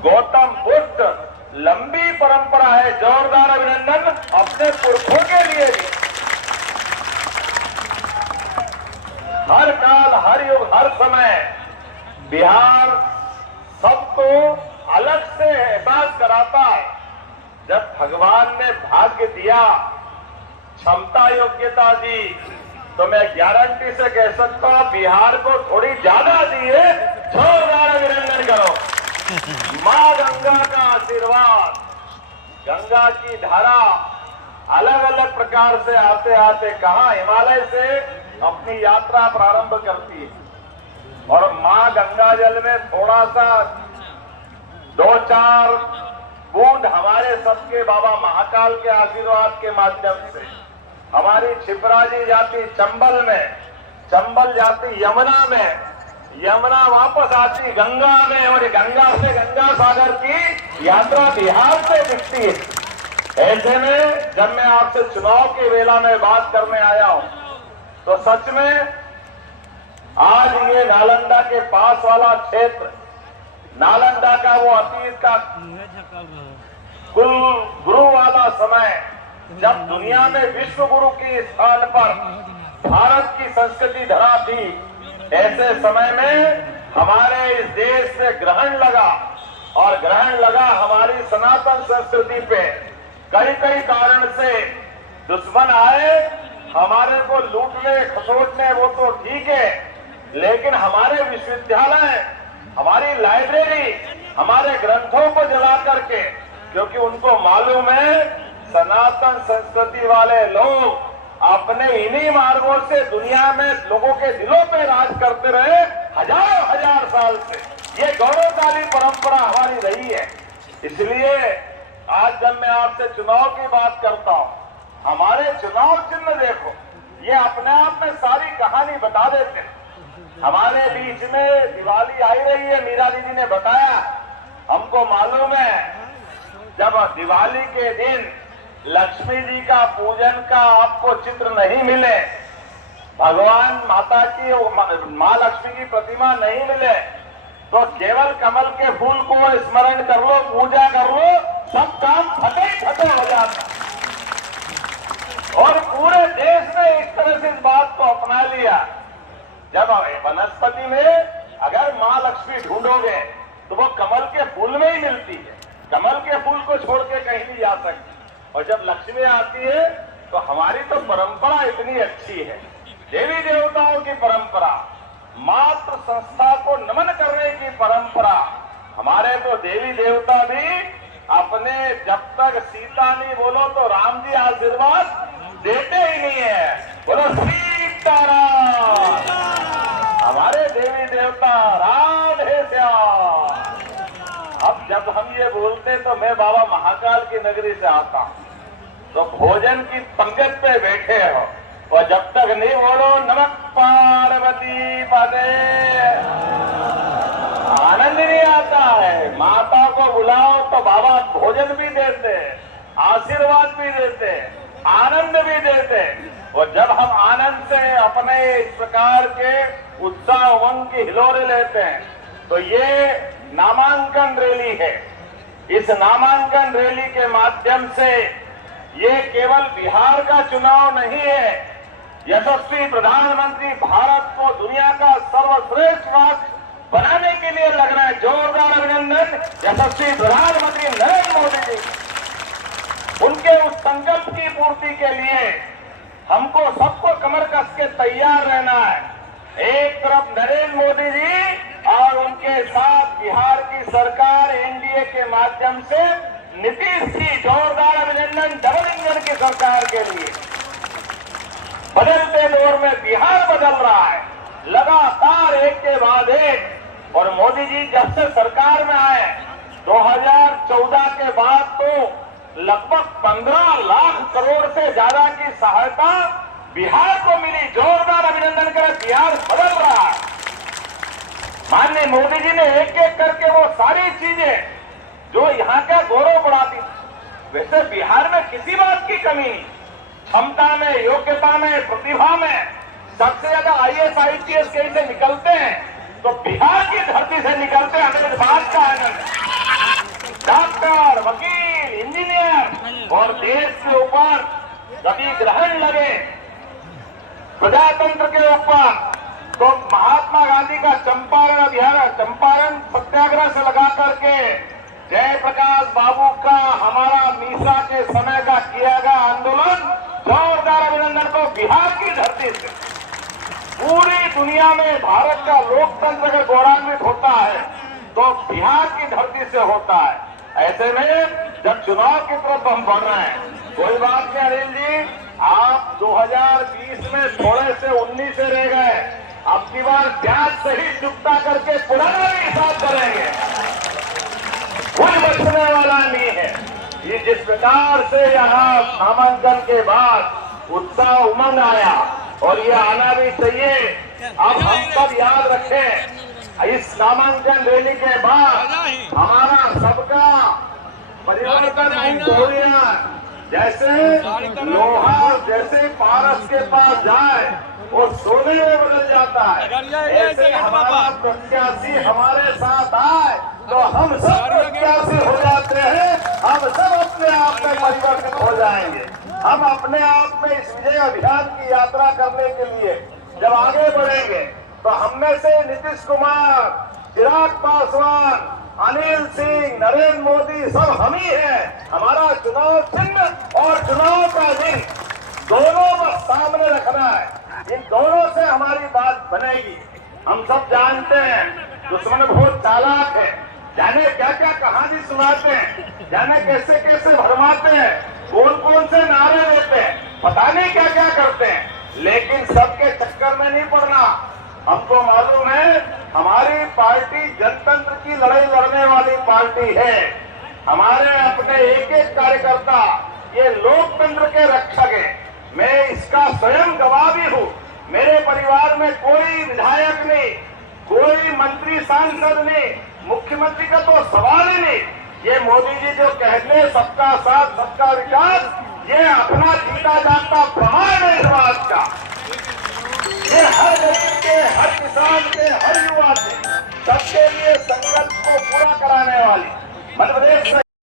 गौतम बुद्ध, लंबी परंपरा है। जोरदार अभिनंदन अपने पुरखों के लिए भी। हर काल, हर युग, हर समय बिहार सबको अलग से एहसास कराता है। जब भगवान ने भाग्य दिया, क्षमता योग्यता दी, तो मैं गारंटी से कह सकता हूं बिहार को थोड़ी ज्यादा दी है। जोरदार अभिनंदन करो। मां गंगा का आशीर्वाद, गंगा की धारा अलग अलग प्रकार से आते आते कहां हिमालय से अपनी यात्रा प्रारंभ करती है और मां गंगा जल में थोड़ा सा 2-4 बूंद हमारे सबके बाबा महाकाल के आशीर्वाद के माध्यम से हमारी क्षिप्रा जी जाती चंबल में, चंबल जाती यमुना में, यमुना वापस आती गंगा में और गंगा से गंगा सागर की यात्रा बिहार से दिखती है। ऐसे में जब मैं आपसे चुनाव की वेला में बात करने आया हूं तो सच में आज ये नालंदा के पास वाला क्षेत्र, नालंदा का वो अतीत का कुल गुरु वाला समय, जब दुनिया में विश्व गुरु के स्थान पर भारत की संस्कृति धरा थी, ऐसे समय में हमारे इस देश से ग्रहण लगा और ग्रहण लगा हमारी सनातन संस्कृति पे। कई कई कारण से दुश्मन आए, हमारे को लूटने खसोटने, वो तो ठीक है, लेकिन हमारे विश्वविद्यालय, हमारी लाइब्रेरी, हमारे ग्रंथों को जला करके, क्योंकि उनको मालूम है सनातन संस्कृति वाले लोग अपने इन्हीं मार्गों से दुनिया में लोगों के दिलों पे राज करते रहे हजारों हजार साल से। ये गौरवशाली परंपरा हमारी रही है। इसलिए आज जब मैं आपसे चुनाव की बात करता हूं, हमारे चुनाव चिन्ह देखो, ये अपने आप में सारी कहानी बता देते हैं। हमारे बीच में दिवाली आई रही है, मीरा दीदी ने बताया, हमको मालूम है जब दिवाली के दिन लक्ष्मी जी का पूजन का आपको चित्र नहीं मिले, भगवान माता की मां लक्ष्मी की प्रतिमा नहीं मिले, तो केवल कमल के फूल को स्मरण कर लो, पूजा कर लो, सब काम फटे हो जाता। और पूरे देश ने इस तरह से इस बात को अपना लिया। जब वनस्पति में अगर मां लक्ष्मी ढूंढोगे तो वो कमल के फूल में ही मिलती है, कमल के फूल को छोड़ के कहीं नहीं जा सकती। और जब लक्ष्मी आती है तो हमारी तो परंपरा इतनी अच्छी है, देवी देवताओं की परंपरा, मातृ संस्था को नमन करने की परंपरा। हमारे तो देवी देवता भी अपने, जब तक सीता नहीं बोलो तो राम जी आशीर्वाद देते ही नहीं है। बोलो सीताराम। हमारे देवी देवता राधे श्याम। अब जब हम ये बोलते तो मैं बाबा महाकाल की नगरी से आता हूं, तो भोजन की पंगत पे बैठे हो और जब तक नहीं बोलो नमः पार्वती पदे, आनंद नहीं आता है। माता को बुलाओ तो बाबा भोजन भी देते, आशीर्वाद भी देते, आनंद भी देते। और जब हम आनंद से अपने इस प्रकार के उत्साह उमंग की हिलोरे लेते हैं तो ये नामांकन रैली है। इस नामांकन रैली के माध्यम से ये केवल बिहार का चुनाव नहीं है, यशस्वी प्रधानमंत्री भारत को दुनिया का सर्वश्रेष्ठ राष्ट्र बनाने के लिए लग रहा है। जोरदार अभिनंदन यशस्वी प्रधानमंत्री नरेंद्र मोदी जी। उनके उस संकल्प की पूर्ति के लिए हमको सबको कमर कस के तैयार रहना है। एक तरफ नरेंद्र मोदी जी और उनके साथ बिहार की सरकार एनडीए के माध्यम से नीतीश जी, जोरदार अभिनंदन डबल इंजन की सरकार के लिए। बदलते दौर में बिहार बदल रहा है लगातार एक के बाद एक। और मोदी जी जब से सरकार में आए 2014 के बाद तो लगभग 15 लाख करोड़ से ज्यादा की सहायता बिहार को मिली। जोरदार अभिनंदन करें, बिहार बदल रहा है। माननीय मोदी जी ने एक एक करके वो सारी चीजें जो यहाँ का गौरव बढ़ाती, वैसे बिहार में किसी बात की कमी नहीं, क्षमता में, योग्यता में, प्रतिभा में सबसे ज्यादा IAS IPS कहीं से निकलते हैं तो बिहार की धरती से निकलते हैं। हमें इस बात का कभी ग्रहण लगे प्रजातंत्र के ऊपर, तो महात्मा गांधी का चंपारण अभियान, चंपारण सत्याग्रह से लगा करके जयप्रकाश बाबू का हमारा मीसा के समय का किया गया आंदोलन, जोरदार अभिनंदन को बिहार की धरती से पूरी दुनिया में भारत का लोकतंत्र अगर गौरवान्वित होता है तो बिहार की धरती से होता है। ऐसे में जब चुनाव की तरफ हम बढ़ रहे हैं, कोई बात नहीं अनिल जी, आप 2020 में थोड़े से 19 से रह गए, अब की बार ब्याज सही चुकता करके पुराना भी हिसाब करेंगे, कोई बचने वाला नहीं है। ये जिस प्रकार से यहाँ नामांकन के बाद उत्साह उमंग आया और ये आना भी चाहिए। अब हम सब याद रखें, इस नामांकन रैली के बाद हमारा सबका परिवर्तन नहीं हो रहा। जैसे लोहा जैसे पारस के पास जाए वो सोने में बदल जाता है, ऐसे हमारा प्रत्याशी हमारे साथ आए तो हम सब प्रत्याशी हो जाते हैं, हम सब अपने आप में परिवर्तित हो जाएंगे। हम अपने आप में इस विजय अभियान की यात्रा करने के लिए जब आगे बढ़ेंगे तो हम में से नीतीश कुमार, चिराग पासवान, अनिल सिंह, नरेंद्र मोदी सब हम ही हैं। हमारा चुनाव चिन्ह और चुनाव का दिन दोनों बस सामने रखना है, इन दोनों से हमारी बात बनेगी। हम सब जानते हैं दुश्मन बहुत चालाक है, जाने क्या क्या कहानी सुनाते हैं, जाने कैसे कैसे भरमाते हैं, कौन कौन से नारे देते हैं, पता नहीं क्या क्या करते हैं, लेकिन सबके चक्कर में नहीं पड़ना। हमको मालूम है हमारी पार्टी जनतंत्र की लड़ाई लड़ने वाली पार्टी है। हमारे अपने एक एक कार्यकर्ता ये लोकतंत्र के रक्षक हैं। मैं इसका स्वयं गवाह भी हूँ। मेरे परिवार में कोई विधायक नहीं, कोई मंत्री सांसद नहीं, मुख्यमंत्री का तो सवाल ही नहीं। ये मोदी जी जो कहते हैं सबका साथ सबका विकास, ये अपना जीता जागता प्रमाण है इस बात का। ये हर गरीब के, हर किसान के, हर युवा के सबके लिए संकल्प को पूरा कराने वाली मध्य प्रदेश